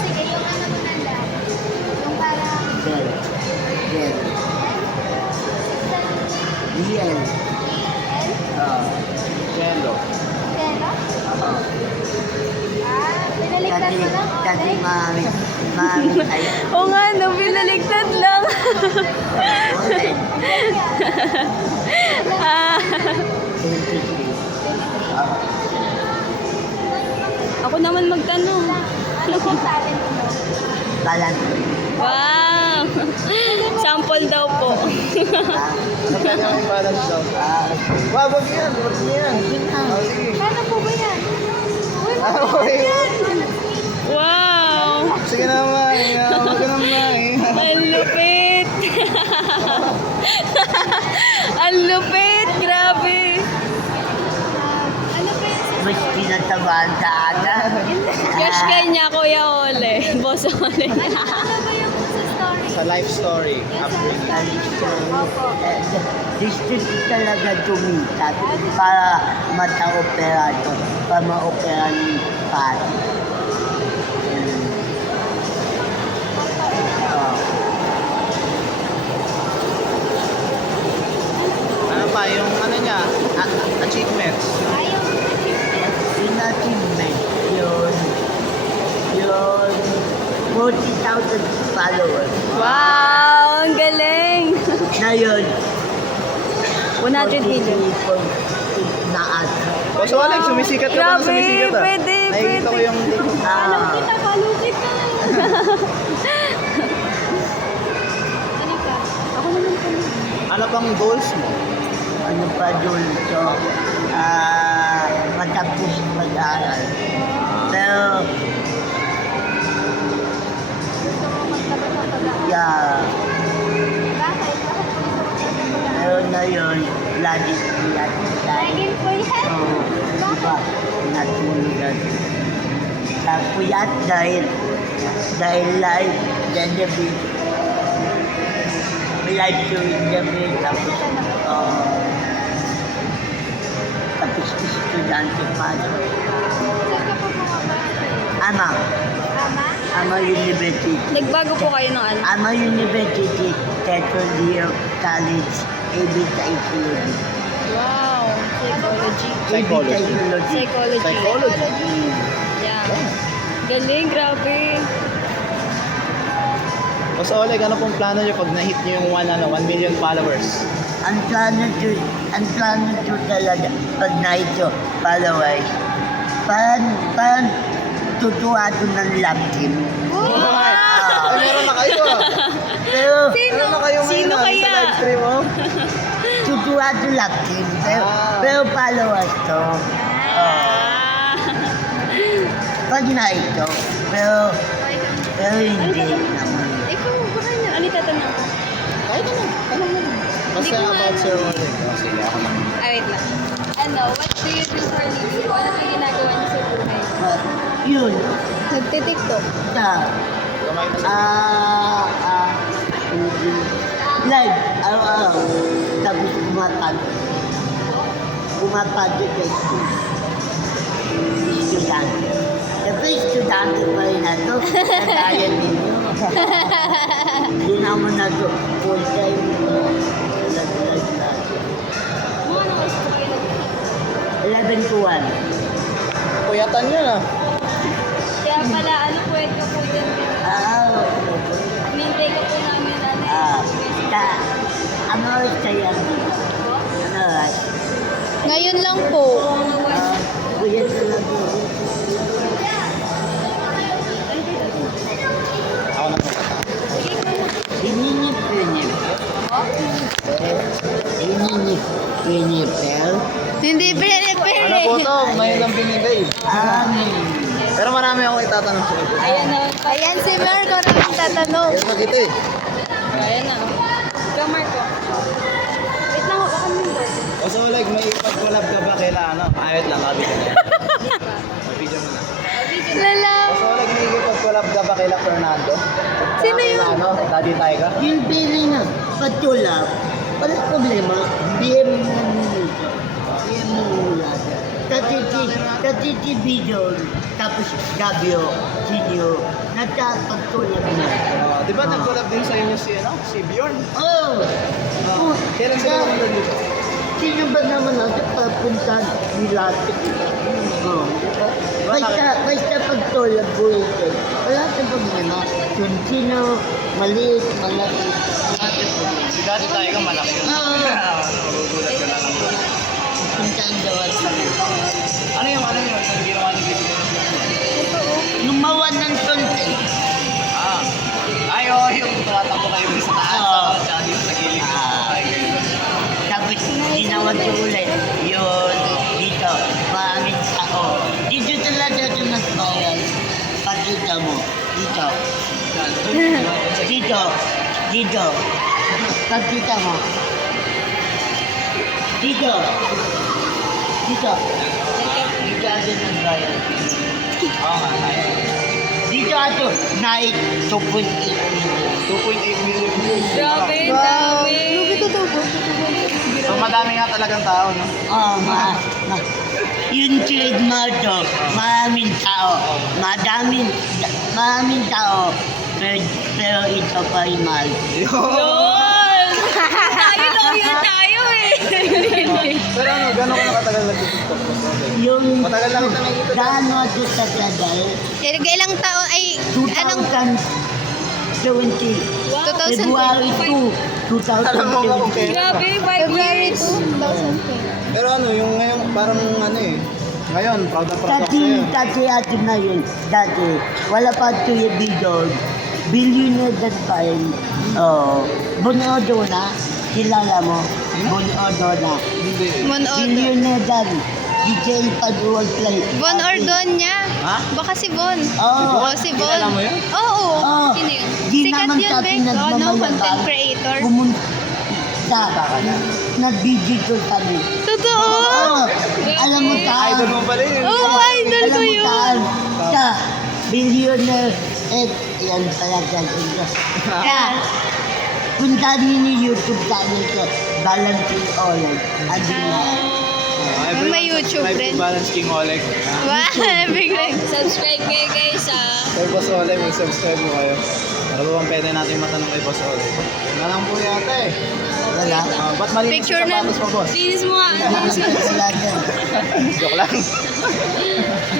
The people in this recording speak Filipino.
Sige, yung ano mo nanda. Yung parang... Gel. Gel. Gel. Ah. Gelo. Kelo? Oo. Pinaligtas mo lang. Kasi Okay. mami tayo. Oo nga, no, pinaligtad lang. Okay. Ah, 23. Ah. ako naman magtanong. Ano yung talent mo? Balance. Wow! Sample daw po. Magkano yung balance daw? Wag yan, wag yan. Oh, sige. Paano po ba yan? Uy, Okay. Wow! Sige naman, wag ka naman. Ang lupit! Ang lupit! Grabe! ano pa yan? Mas pinatabahan sa aga. Crush kay niya, Kuya Ole. Boss Ole. Ano ba yung sa story? Sa life story, upbringing. Gusto talaga tumitat para mata-opera ito. Para ma-opera ni Pati. Ano pa, yung ano niya, achievements. Ayaw. Inachievement yun. 40,000 followers. Wow! Ang galing! Ngayon, 100 million. Naas. O so Alex, sumisikat ka pa na Grabe, sumisikat ah. pwede, Nakikita ko pwede. yung Alam Ah, kita, follow kita. Ano ka? Ako naman po. ano pang goals mo? ano pa doon ito? Matapos mag-aral. Pero, Magtapat ng pag-aaral. yeah, Bakit? Bakit po gusto mo magtapat ng pero pag-aaral? ngayon, lagi tayo. Laging po yan. So, diba, natulugan. Sa puyat dahil live, then the beat. May live showing the beat. Tapos, tapos estudyante pa. Saan ka po bumaba? Ama Ama? University. Nagbago po kayo ng ano? Ama University, Second Year College, AB Psychology. Wow! Psychology. Psychology. AB Psychology. Psychology. Psychology. Yeah. Galing, grabe. O so Oleg, ano pong plano niyo pag na-hit niyo yung 1 million followers? Ang plano ko talaga, pag na-ito, followers, parang tutuwa ko ng love team. Ay, meron na kayo ah. Pero, Meron na kayo ngayon Sino ah, kaya? sa live stream oh. tutuwa ko love team. Ah. Pero followers to. Ah. Pag na-ito, pero hindi naman. Ikaw, baka na. Ano tatanong ko? Kahit ano, tanong mo. Basta Hindi ko about nga- Sir Oleg. Oh, sige, ako na. Wait lang. Ano, what do you do for living? Ano ang ginagawa niyo sa buhay? Yun, Nagtitiktok. sa Kamay na sa... live, araw-araw, tapos pumapagod sa school. Estudyante. Siyempre, estudyante pa rin na ito. Kagaya ninyo. Hindi naman na ito full time. Lag-lag na. Mga ano gusto kayo nag 11 to 1. Puyatan yun ah. Kaya pala, ano kwento po dyan? Hinintay ka po namin Ano oras kaya? Ano oras? Ngayon lang po. Kuya talaga. Ako na po. Ininip. Ininip. Hindi Ano pere-pere. po to? Ngayon lang binigay. Amin. Pero marami akong itatanong sa iyo. Ayan na. Ayan si Marco na magtatanong. Ayun na kita eh. Ayan na. Ikaw, Marco. Wait lang, baka mundo. O so Oleg, may ipag-collab ka ba kaila ano? Wait lang, kabidyo mo. Kabidyo mo na. Lala. O so Oleg, may ipag-collab ka ba kaila Fernando? Sino Kaila, yun? Ano? Daddy Taiga? Yung pili na patulap, walang problema. BM mo muna. BM mo muna. Sa TTV doon, tapos Gabio, Sinyo, nagkapagtulad na. Di ba nag-collab din sa inyo si Bjorn? Oh! Oh, Kailan sila naman dito? Sino ba naman natin papunta nilapit? Oh. Basta pagtulad buhay wala sa problema. Kung sino, maliit, malaki. Si dati tayo ka malaki yun. Oo. Magugulat ka na lang. Punta ang dawas. Ano yung ang ginawa ni Bjorn? Lumawan ng konti. Yung tumatakbo kayo dun sa taas. Oo. Tsaka dito sa gilid. Ay, kayo. Tapos ginawag ko ulit. Yun, dito, maraming tao. Dito talaga ito nagbayad. Pakita mo. Dito. Dito. Dito. Pakita mo. Dito. Dito. Dito ito nagbayad. Oo nga, tayo. Dito ito, night 2.8 million. 2.8 million views. Grabe, dami. So madami nga talagang tao, no? Oh, yung trademark to, maraming tao, maraming tao, pero ito pa yung mahal. Yun! Tayo eh. Pero ano, gano'n ka nakatagal nag-tiktok? Yung Matagal lang ito nakikita. gaano ito sa tagal, Ilang taon ay, anong 2020, February 2, Alam mo ba kung 2020. kailan? Grabe, 5 years. Pero ano, yung ngayon parang ano eh. Ngayon, proud na proud ako sa'yo. Dati ato na yun, dati, wala pa ito yung bidon, billionaire that time. Oh, Bonodo na, kilala mo, Bonodo na. Hindi. Billionaire that, DJ Padual Play. Bon Ordonya. Ha? Baka si Bon. Oo. Oh, si Bon. Kilala mo yun? Oo. Oo. Sino yun? Di Sikat naman yun, sa Bek. Oh, no? pinagmamayabang. Content creator. Pumunta, nag-digital kami. Totoo. Oo, alam mo saan? Idol mo pala yun. Oo, idol Alam ko mo yun. saan? Sa billionaire, yan pala dyan. Kaya, punta niyo ni YouTube channel ko, Balancing Oleg. Adi na. May YouTube Subscribe rin. to Balance King Oleg. Wow, biglang. Subscribe kayo guys Kay Boss Oleg, mag-subscribe mo kayo. Ano ba bang pwede natin matanong kay Boss Oleg? Wala lang po yata eh. Wala. Ba't malinis Picture yung na. sapatos mo, boss? Linis mo nga. Wala. Joke lang.